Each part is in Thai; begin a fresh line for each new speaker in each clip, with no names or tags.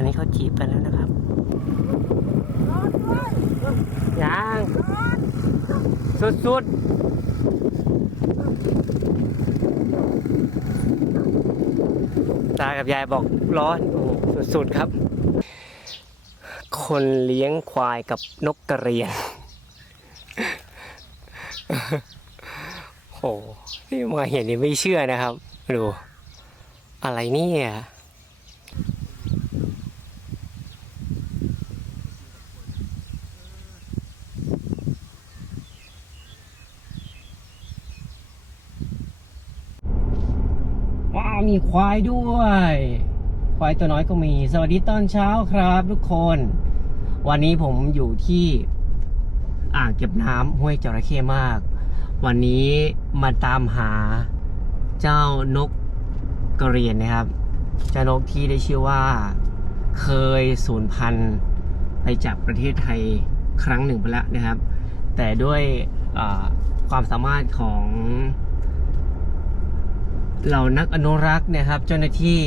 อนนี้เขาจีบกันแล้วนะครับยังสุดๆตากับยายบอกร้อนโอ้โหสุดๆครับ คนเลี้ยงควายกับนกกระเรียนโอ้โหนี่มาเห็นนี่ไม่เชื่อนะครับ ดู อะไรเนี่ย มีควายด้วย ควายตัวน้อยก็มี สวัสดีตอนเช้าครับทุกคน วันนี้ผมอยู่ที่อ่างเก็บน้ำห้วยจระเข้มาก วันนี้มาตามหาเจ้านกกระเรียนนะครับ เจ้านกที่ได้ชื่อว่า เคยสูญพันธุ์ไปจากประเทศไทยครั้งหนึ่งไปแล้วนะครับ แต่ด้วยความสามารถของ เหล่านักอนุรักษ์นะครับ เจ้าหน้าที่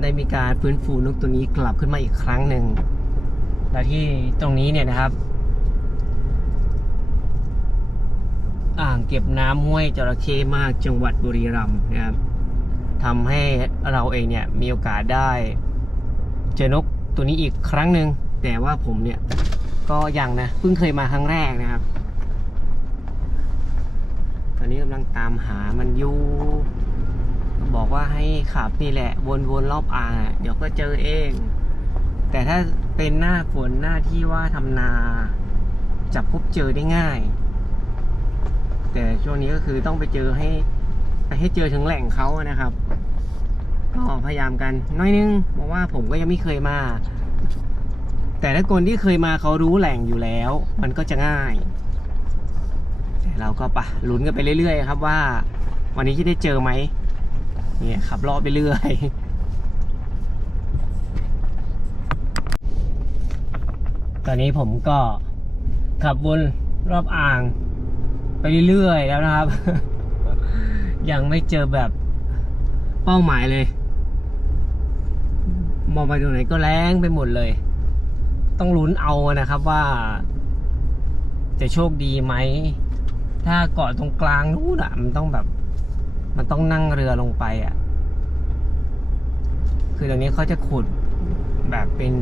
ได้มีการฟื้นฟูนกตัวนี้กลับขึ้นมาอีกครั้งหนึ่งและที่ตรงนี้เนี่ยนะครับ อ่างเก็บน้ำห้วยจระเข้มากจังหวัดบุรีรัมย์นะครับทำให้เราเองเนี่ยมีโอกาสได้เจอนกตัวนี้อีกครั้งหนึ่งแต่ว่าผมเนี่ยก็ยังนะเพิ่งเคยมาครั้งแรกนะครับ ตอนนี้กำลังตามหามันอยู่บอกว่าให้ขับนี่แหละ วนๆรอบอ่างเดี๋ยวก็เจอเอง แต่ถ้าเป็นหน้าฝนหน้าที่ว่าทำนาจะพบเจอได้ง่าย แต่ช่วงนี้ก็คือต้องไปเจอให้ ไปให้เจอถึงแหล่งเขานะครับก็พยายามกันน้อยนึงเพราะว่าผมก็ยังไม่เคยมา แต่ถ้าคนที่เคยมาเขารู้แหล่งอยู่แล้ว มันก็จะง่าย เราก็ปะลุ้นกันไปเรื่อยๆครับว่า วันนี้จะได้เจอไหมเนี่ยขับรอบไปเรื่อยตอนนี้ผมก็ขับวนรอบอ่าง ไปเรื่อยๆแล้วนะครับ ยังไม่เจอแบบเป้าหมายเลย มองไปตรงไหนก็แรงไปหมดเลย ต้องลุ้นเอานะครับว่าจะโชคดีไหม ถ้าเกาะตรงกลางนู้นอะมันต้องแบบ มันต้องนั่งเรือลงไปอะคือตรงนี้เขาจะขุดแบบเป็น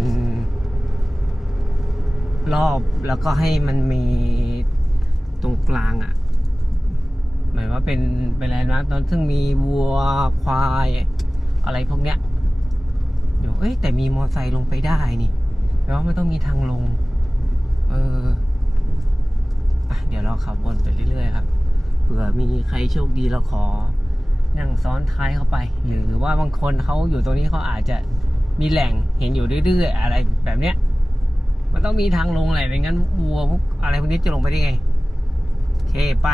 รอบแล้วก็ให้มันมีตรงกลางอะ หมายว่าเป็นเป็นอะไรนะตอนซึ่งมีวัวควาย อะไรพวกเนี้ยเดี๋ยวเอ้ยแต่มีมอไซค์ลงไปได้นี่แปลว่ามันต้องมีทางลง เออ อะเดี๋ยวเรา ขับวนไปเรื่อยๆครับเผื่อมีใครโชคดีเราขอนั่งซ้อนท้ายเข้าไป หรือว่าบางคนเขาอยู่ตรงนี้เขาอาจจะมีแหล่งเห็นอยู่เรื่อยๆอะไรแบบเนี้ย มันต้องมีทางลงอะไรไม่งั้นวัวพวกอะไรพวกนี้จะลงไปได้ไงโอเคไป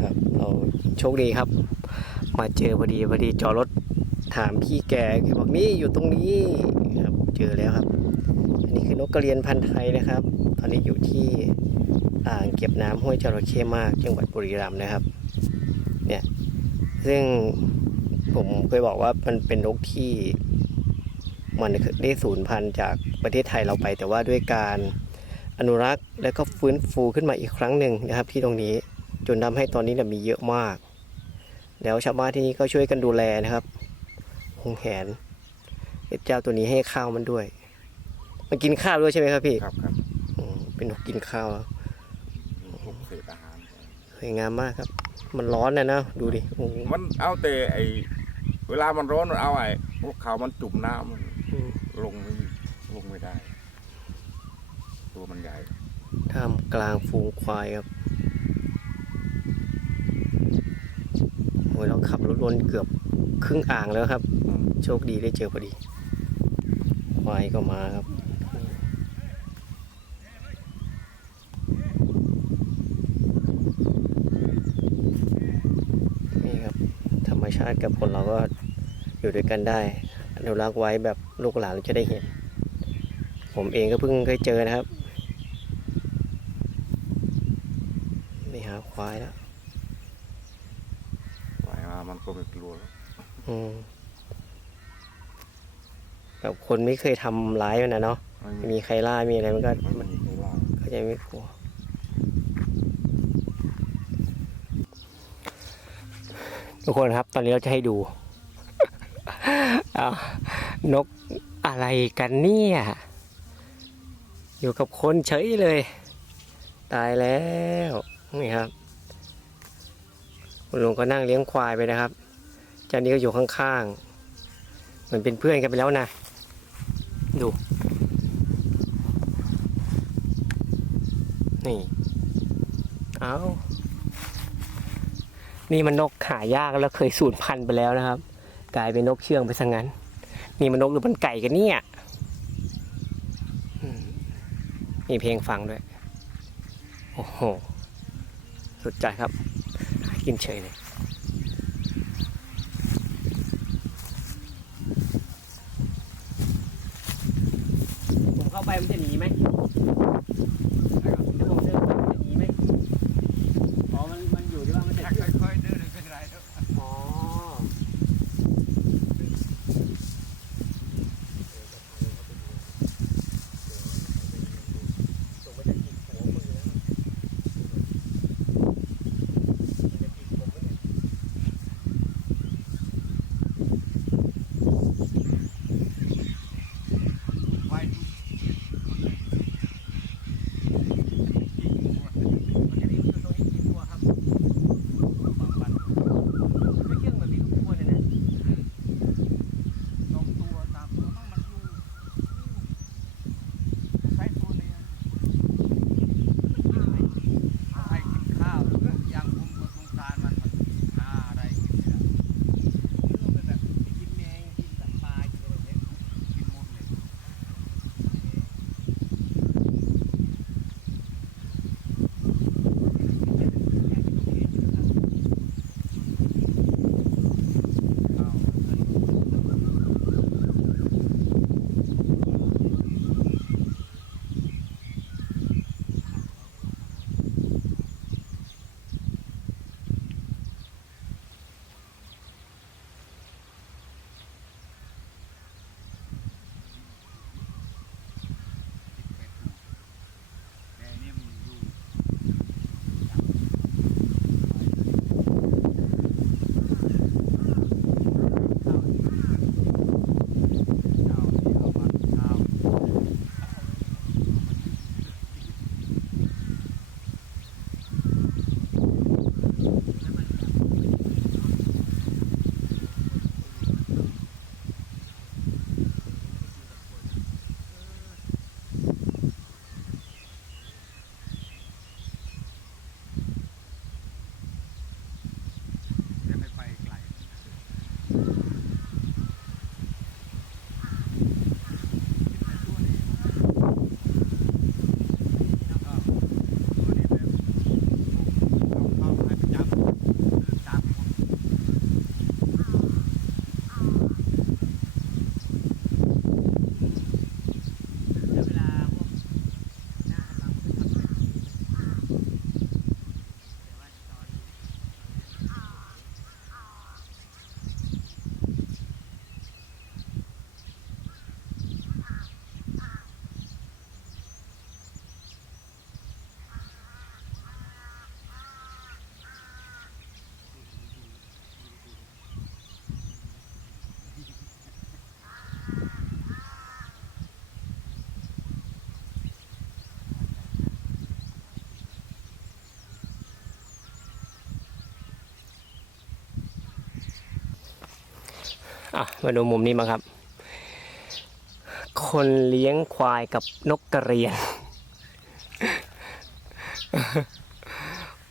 ครับเราโชคดีครับ มาเจอพอดีพอดีจอดรถถามพี่แกแกบอกนี่อยู่ตรงนี้ครับเจอแล้วครับ อันนี้คือนกกระเรียนพันธุ์ไทยนะครับ อนนี้อยู่ที่อ่างเก็บน้ำห้วยจระเข้มากจังหวัดบุรีรัมย์นะครับ เนี่ย ซึ่งผมเคยบอกว่ามันเป็นนกที่มันได้สูญพันธุ์จากประเทศไทยเราไป แต่ว่าด้วยการอนุรักษ์และก็ฟื้นฟูขึ้นมาอีกครั้งหนึ่งนะครับ ที่ตรงนี้จนทำให้ตอนนี้เนี่ยมีเยอะมาก แล้วชาวบ้านที่นี่ก็ช่วยกันดูแลนะครับหงแหนเจ้าตัวนี้ให้ข้าวมันด้วย มันกินข้าวด้วยใช่ไหมครับพี่
ครับครับ
เป็นนกกินข้าวแล้ว
ผมเศษอาหาร
สวยงามมากครับ มันร้อนนะนะดูดิโอ้โห
มันเอาแต่ไอเวลามันร้อนมันเอาไอ้พวกเขามันจุ่มน้ำมัน
อืม
ลงไม่ลงไม่ได้ ตัวมันใหญ่
ท่ามกลางฝูงควายครับโอ้ยเราขับรถวนเกือบครึ่งอ่างแล้วครับ
อืม
โชคดีได้เจอพอดี ควายก็มาครับ นี่ครับ ธรรมชาติกับคนเราก็อยู่ด้วยกันได้ อนุรักษ์ไว้แบบลูกหลานจะได้เห็น ผมเองก็เพิ่งเคยเจอนะครับนี่หาควายแล้ว
ปล่อยมามันก็ไม่กลัวแล้ว
อืมแบบคนไม่เคยทำร้ายมันนะเนาะ
ไม่
ไม่
มี
มีใครล่ามีอะไรมันก็
ไม่
มัน
มีใครล่า
ก็จะไม่กลัว ทุกคนครับ ตอนนี้เราจะให้ดู นกอะไรกันเนี่ย อยู่กับคนเฉยเลย ตายแล้วนี่ครับคุณลุงก็นั่งเลี้ยงควายไปนะครับจานนี้ก็อยู่ข้างๆ เหมือนเป็นเพื่อนกันไปแล้วนะ ดู นี่ เอา นี่มันนกหายากแล้วเคยสูญพันธุ์ไปแล้วนะครับ กลายเป็นนกเชื่องไปซะงั้น นี่มันนกหรือมันไก่กันเนี่ยมมีเพลงฟังด้วย โอ้โห สุดใจครับ กินเฉยเลย อะ
มาดูมุมนี้มาค
รับ คนเลี้ยงควายกับนกกระเรียน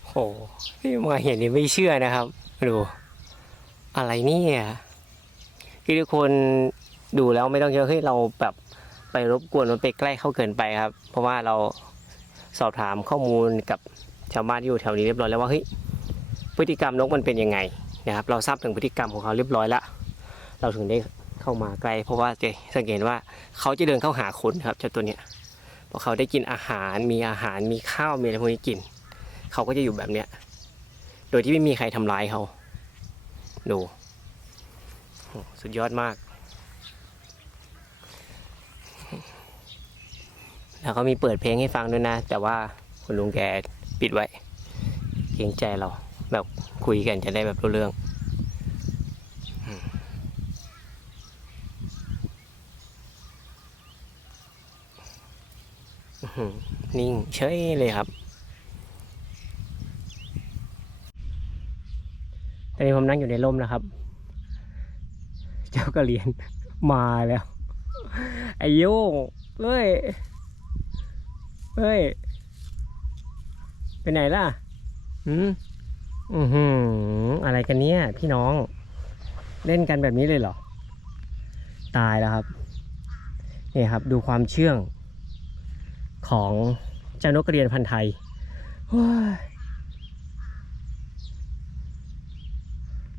โหนี่มาเห็นนี่ไม่เชื่อนะครับ ดู อะไรเนี่ยที่ทุกคนดูแล้วไม่ต้องเยอะเฮ้ยเราแบบไปรบกวนมันไปใกล้เข้าเกินไปครับ เพราะว่าเราสอบถามข้อมูลกับชาวบ้านที่อยู่แถวนี้เรียบร้อยแล้วว่าเฮ้ยพฤติกรรมนกมันเป็นยังไงนะครับ เราทราบถึงพฤติกรรมของเขาเรียบร้อยแล้ว เราถึงได้เข้ามาใกล้เพราะว่าจะสังเกตว่าเขาจะเดินเข้าหาคนครับเจ้าตัวเนี้ยพอเขาได้กินอาหารมีอาหารมีข้าวมีอะไรพวกนี้กิน เขาก็จะอยู่แบบเนี้ยโดยที่ไม่มีใครทำร้ายเขาดูสุดยอดมาก แล้วเขามีเปิดเพลงให้ฟังด้วยนะ แต่ว่าคุณลุงแกปิดไว้เกรงใจเรา แบบคุยกันจะได้แบบรู้เรื่องอืมอื้อหือ นิ่งเฉยเลยครับตอนนี้ผมนั่งอยู่ในร่มนะครับ เจ้ากระเรียนมาแล้วไอโยงเฮ้ยเฮ้ยไปไหนล่ะหืมอือหืออะไรกันเนี่ยพี่น้อง เล่นกันแบบนี้เลยเหรอ ตายแล้วครับ นี่ครับ ดูความเชื่อง ของเจ้านกกระเรียนพันธุ์ไทยโอ้ย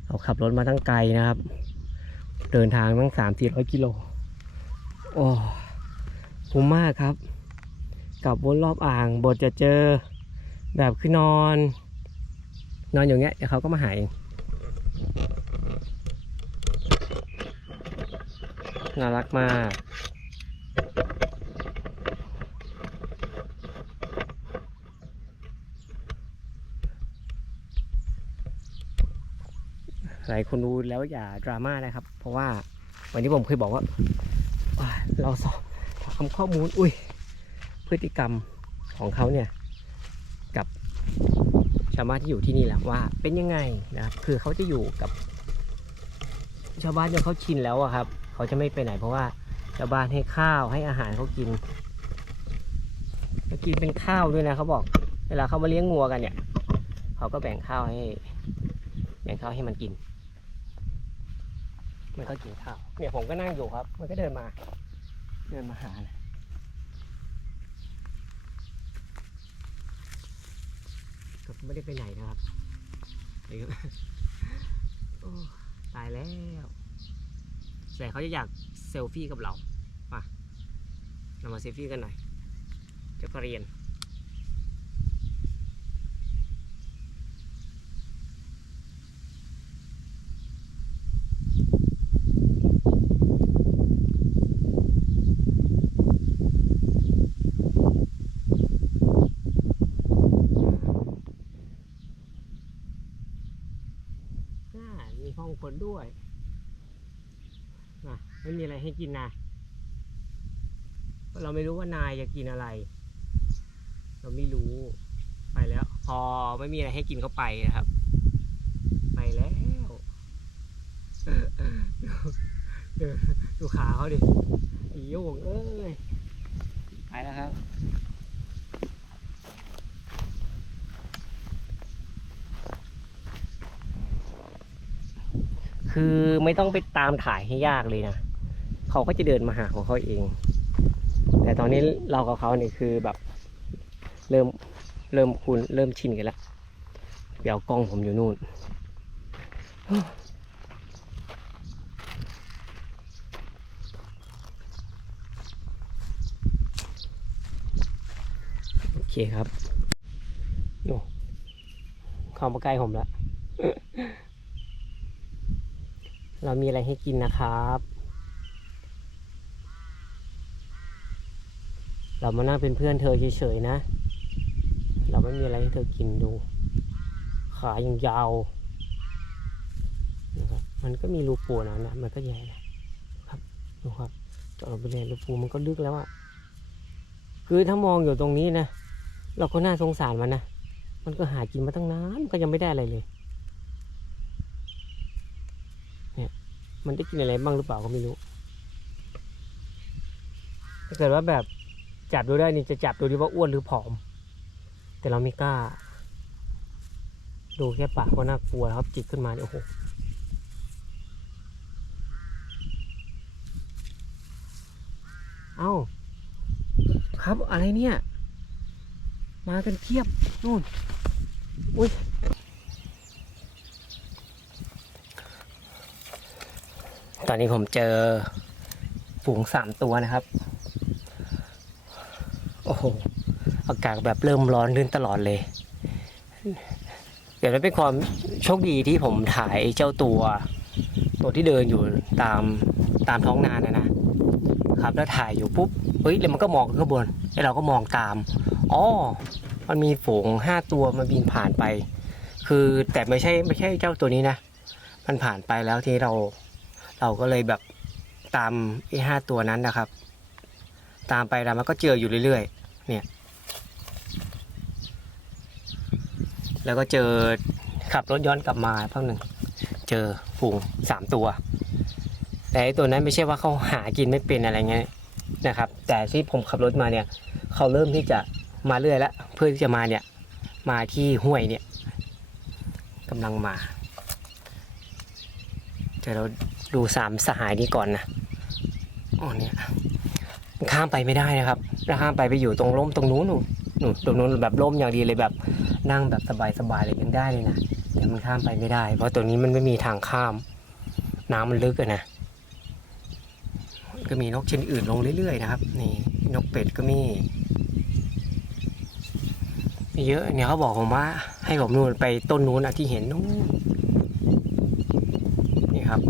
เราขับรถมาตั้งไกลนะครับ เดินทางตั้งสามสี่ร้อยกิโลโอ้คุ้มมากครับกลับวนรอบอ่างบทจะเจอแบบคือนอน นอนอย่างเงี้ยเดี๋ยวเขาก็มาหาเองน่ารักมาก หลายคนดูแล้วอย่าดราม่านะครับ เพราะว่าวันที่ผมเคยบอกว่าอ่าเราสอบถามข้อมูลอุ้ยพฤติกรรมของเขาเนี่ยกับชาวบ้านที่อยู่ที่นี่แหละว่าเป็นยังไงนะครับคือเขาจะอยู่กับ ชาวบ้านจนเขาชินแล้วอะครับ เขาจะไม่ไปไหนเพราะว่าชาวบ้านให้ข้าวให้อาหารเขากินกินเป็นข้าวด้วยนะเขาบอก เวลาเขามาเลี้ยงงัวกันเนี่ย เขาก็แบ่งข้าวให้ แบ่งข้าวให้มันกิน มันก็กินข้าวเนี่ยผมก็นั่งอยู่ครับ มันก็เดินมา เดินมาหานะก็ไม่ได้ไปไหนนะครับตายแล้วแต่เขาจะอยากเซลฟี่กับเรามาเรามาเซลฟี่กันหน่อยเจ้ากระเรียน อ่า มีห้องคนด้วยนะไม่มีอะไรให้กินนะเราไม่รู้ว่านายจะกินอะไร เราไม่รู้ไปแล้ว พอไม่มีอะไรให้กินเขาไปนะครับ ไปแล้วดูขาเขาดิอีโยงเอ้ยไปแล้วครับ คือไม่ต้องไปตามถ่ายให้ยากเลยนะเขาก็จะเดินมาหาของเขาเอง แต่ตอนนี้เรากับเขาเนี่ยคือแบบ เริ่มเริ่มคุ้นเริ่มชินกันแล้วเดี๋ยวกล้องผมอยู่นู่นโอเคครับโอ้เข้ามาใกล้ผมแล้ว เรามีอะไรให้กินนะครับ เรามานั่งเป็นเพื่อนเธอเฉยๆนะ เราไม่มีอะไรให้เธอกินดู ขายังยาวนะครับมันก็มีรูปูนะนะมันก็ใหญ่นะครับดูครับเจาะลงไปเลยรูปูมันก็ลึกแล้วอะคือถ้ามองอยู่ตรงนี้นะ เราก็น่าสงสารมันนะ มันก็หากินมาตั้งนานก็ยังไม่ได้อะไรเลย มันได้กินอะไรบ้างหรือเปล่าก็ไม่รู้ ถ้าเกิดว่าแบบจับดูได้นี่จะจับดูดีว่าอ้วนหรือผอม แต่เราไม่กล้า ดูแค่ปากก็น่ากลัวครับจิกขึ้นมาเนี่ยโอ้โหเอ้าครับอะไรเนี่ย มากันเทียบนู่นอุ้ย ตอนนี้ผมเจอฝูงสามตัวนะครับ โอ้โห อากาศแบบเริ่มร้อนขึ้นตลอดเลย เดี๋ยวนั้นเป็นความโชคดีที่ผมถ่ายเจ้าตัว ตัวที่เดินอยู่ตามตามท้องนานะนะครับ แล้วถ่ายอยู่ปุ๊บ เฮ้ยแล้วมันก็มองขึ้นข้างบน แล้วเราก็มองตาม อ๋อ มันมีฝูงห้าตัวมันบินผ่านไป คือแต่ไม่ใช่ไม่ใช่เจ้าตัวนี้นะ มันผ่านไปแล้วที่เรา เราก็เลยแบบตามไอ้ห้าตัวนั้นนะครับ ตามไปแล้วมันก็เจออยู่เรื่อยๆ เนี่ย แล้วก็เจอขับรถย้อนกลับมาพักหนึ่ง เจอฝูงสามตัว แต่ไอ้ตัวนั้นไม่ใช่ว่าเขาหากินไม่เป็นอะไรเงี้ยนะครับ แต่ที่ผมขับรถมาเนี่ยเขาเริ่มที่จะมาเรื่อยแล้วเพื่อที่จะมาเนี่ยมาที่ห้วยเนี่ยกำลังมาเดี๋ยวเรา ดูสามสหายนี้ก่อนนะอ๋อเนี่ยข้ามไปไม่ได้นะครับถ้าข้ามไปไปอยู่ตรงร่มตรงนู้นหนูหนูตรงนู้นแบบร่มอย่างดีเลยแบบนั่งแบบสบายๆเลยยังได้เลยนะแต่มันข้ามไปไม่ได้ เพราะตัวนี้มันไม่มีทางข้าม น้ำมันลึกอะนะก็มีนกชนิดอื่นลงเรื่อยๆนะครับ นี่นกเป็ดก็มีมีเยอะเนี่ยเขาบอกผมว่า ให้ผมนู่นไปต้นนู้นอะที่เห็นนู้นนี่ครับ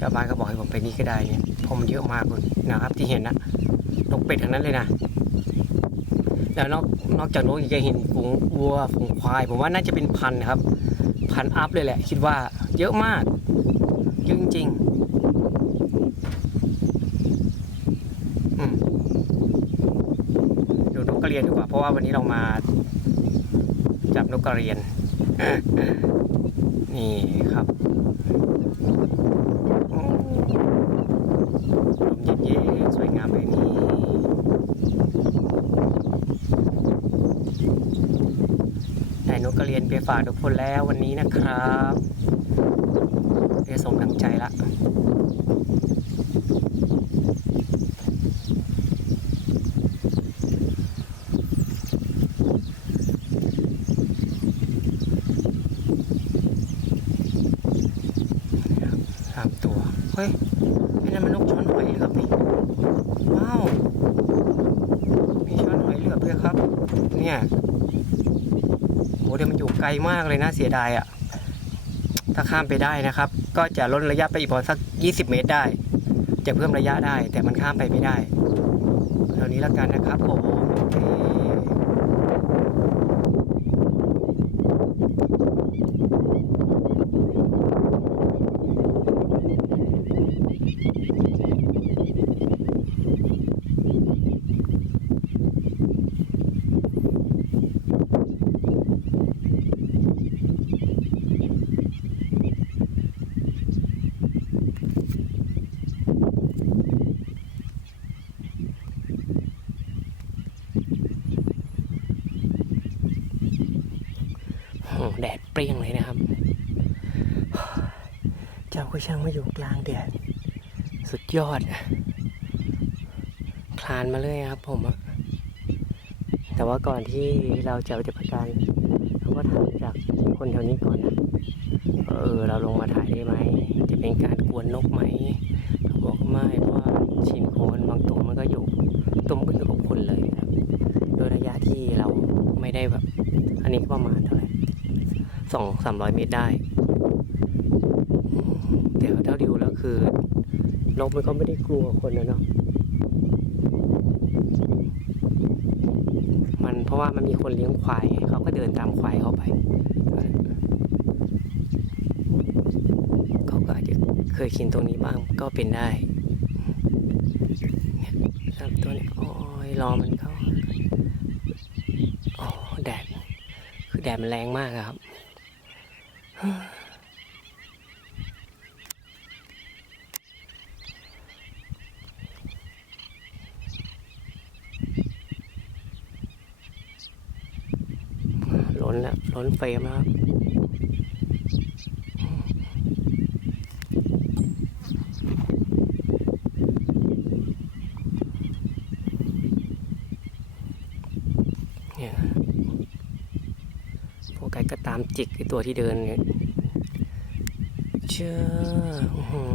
ชาวบ้านก็บอกให้ผมไปนี่ก็ได้เนี่ยพราะมันเยอะมากเลยนะครับที่เห็นนะนกเป็ดทั้งนั้นเลยนะแล้วนอกนอกจากนกอีกจะเห็นฝูงวัวฝูงควาย ผมว่าน่าจะเป็นพันนะครับ พันอัพเลยแหละ คิดว่าเยอะมากเยอะจริงๆดูนกกระเรียนดีกว่าเพราะว่าวันนี้เรามาจับนกกระเรียนนี่ครับโอ้ลมเย็นๆสวยงามเลยนี่ได้นกกระเรียน ไปฝากทุกคนแล้ววันนี้นะครับได้สมดังใจละสามตัว เฮ้ยไอ้นั่นมันนกช้อนหอยเหลือบนี่ว้าว มีช้อนหอยเหลือบด้วยครับ เนี่ย โหเดี๋ยวมันอยู่ไกลมากเลยนะเสียดายอะ่ะ ถ้าข้ามไปได้นะครับ ก็จะลดระยะไปอีกประมาณสัก 20 เมตรได้ จะเพิ่มระยะได้ แต่มันข้ามไปไม่ได้เท่านี้แล้วกันนะครับผมโอเคโอ้โหแดดเปรี้ยงเลยนะครับ เจ้าก็ช่างมาอยู่กลางแดดสุดยอดอะคลานมาเลยครับผมอะแต่ว่าก่อนที่เราจะปฏิบัติการเขาก็ถามจากคนแถวนี้ก่อนนะเออ เราลงมาถ่ายได้ไหม จะเป็นการกวนนกไหมเขาบอกไม่เพราะชินโคนบางตัวมันก็อยู่ตัวมันก็อยู่กับคนเลยครับ โดยระยะที่เราไม่ได้แบบ อันนี้ประมาณเท่าไหร่ สองสามร้อยเมตรได้ แต่เท่าที่ดูแล้วคือนกมันก็ไม่ได้กลัวคนนะเนาะมันเพราะว่ามันมีคนเลี้ยงควายเขาก็เดินตามควายเข้าไปเขาก็อาจจะเคยชินตรงนี้บ้างก็เป็นได้ครับตัวนี้โอ้ยรอมันเข้าโอ้แดดคือแดดมันแรงมากครับ ล้นแล้วล้นเฟรมแล้วครับเนี่ยโฟ ก็ตามจิกไอตัวที่เดินเนี่ยเชื่ออื้อหือ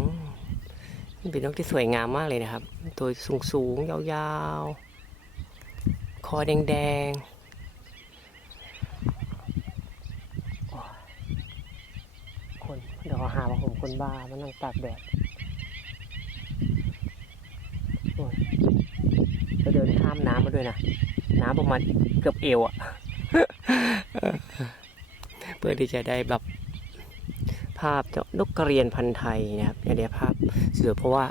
มันเป็นนกที่สวยงามมากเลยนะครับ ตัวสูงสูงๆยาวๆ คอแดงๆคนเดี๋ยวหาว่าผมคนบ้ามานั่งตากแดดโอ้ยเราเดินข้ามน้ำมาด้วยนะ น้ำประมาณเกือบเอวอะ พื่อที่จะได้แบบภาพนกกระเรียนพันธุ์ไทยนะครับเนี่ยเดี๋ยวภาพเสือเพราะว่า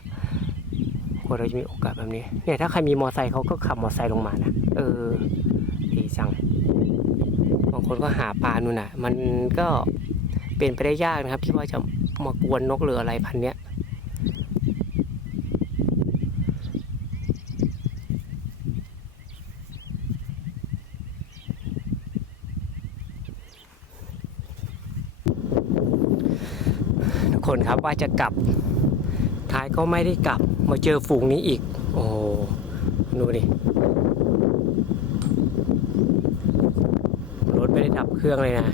คนเราจะมีโอกาสแบบนี้ เนี่ยถ้าใครมีมอไซค์เขาก็ขับมอไซค์ลงมานะเออดีจังบางคนก็หาปลานู่นน่ะ มันก็เป็นไปได้ยากนะครับ ที่ว่าจะมากวนนกหรืออะไรพันเนี้ย ทุกคนครับ ว่าจะกลับ ท้ายก็ไม่ได้กลับ มาเจอฝูงนี้อีก โอ้ดูดิรถไม่ได้ดับเครื่องเลยนะ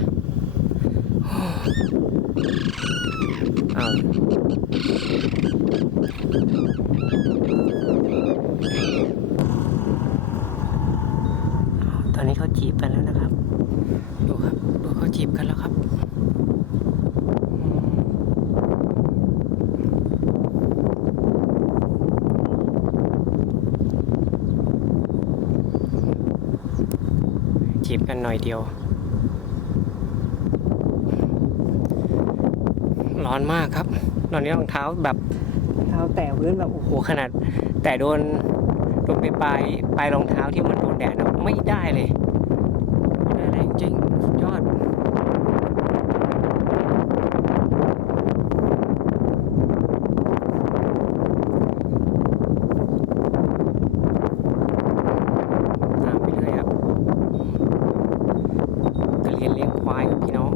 อ้าวตอนนี้เขาจีบกันแล้วนะครับ ดูครับ ดูเขาจีบกันแล้วครับ จีบกันหน่อยเดียว ร้อนมากครับ ตอนนี้รองเท้าแบบเท้าแตะพื้นแบบโอ้โหขนาด แต่โดนโดนไปปลายปลายรองเท้าที่มันโดนแดดนะไม่ได้เลยไม่ได้เลยจริงๆสุดยอด ตามไปเรื่อยครับกระเรียนเลี้ยงควายครับพี่น้อง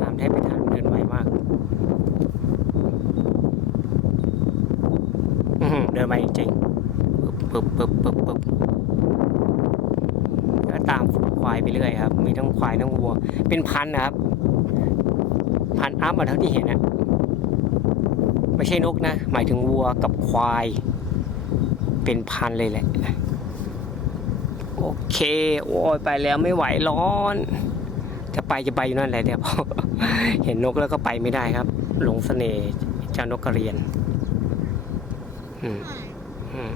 ตามแทบไม่ทันเดินไวมากอื้อ ไวจริงๆปึ๊บปึ๊บปึ๊บปึ๊บแล้วตามฝูงควายไปเรื่อยครับ มีทั้งควายทั้งวัว เป็นพันนะครับ พันอัพมาเท่าที่เห็นนะไม่ใช่นกนะ หมายถึงวัวกับควาย เป็นพันเลยแหละ โอเค โอ้ยไปแล้วไม่ไหวร้อน จะไปจะไปอยู่นั่นแหละเดี๋ยวพอเห็นนกแล้วก็ไปไม่ได้ครับ หลงเสน่ห์เจ้านกกระเรียน อืมอืม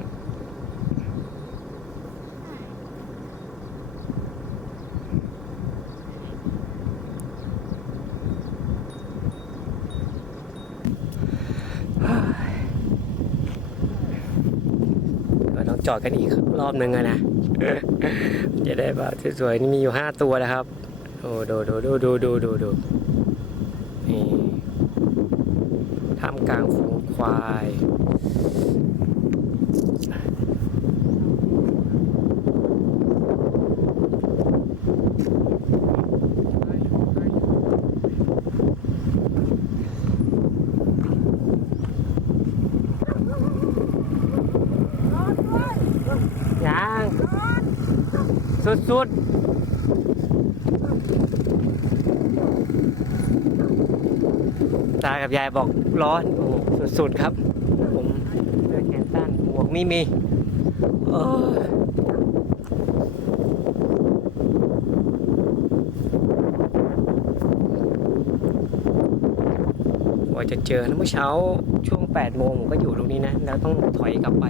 ก็ต้อง จอดกันอีกรอบนึงอะนะ จะได้แบบสวยๆนี่มีอยู่ห้าตัวนะครับ โอ้ดูดูดูดูดูดูดูนี่ท่ามกลางฝูงควาย ยังสุดๆ ตากับยายบอกร้อนโอ้สุดๆครับ ผมเสื้อแขนสั้นหมวกไม่มีเออว่าจะเจอนะเมื่อเช้าช่วง8โมงผมก็อยู่ตรงนี้นะ แล้วต้องถอยกลับไป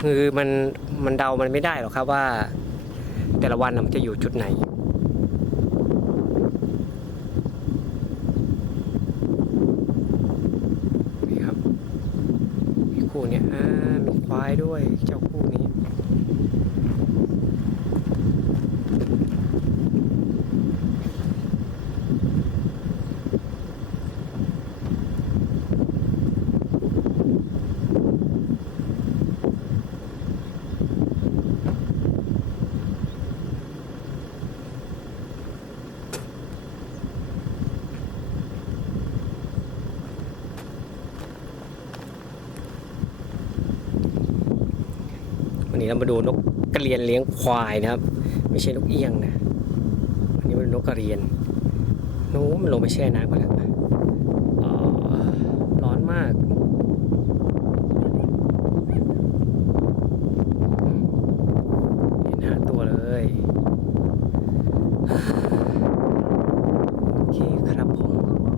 คือมันมันเดามันไม่ได้หรอกครับว่า แต่ละวันมันจะอยู่จุดไหนครับ มีคู่เนี่ยอ่ามีควายด้วยเจ้าคู่นี้ วันนี้ เรามาดูนกกระเรียนเลี้ยงควายนะครับ ไม่ใช่นกเอี้ยงนะอันนี้เป็นนกกระเรียนนู้นมันลงไปแช่น้ำกันแล้ว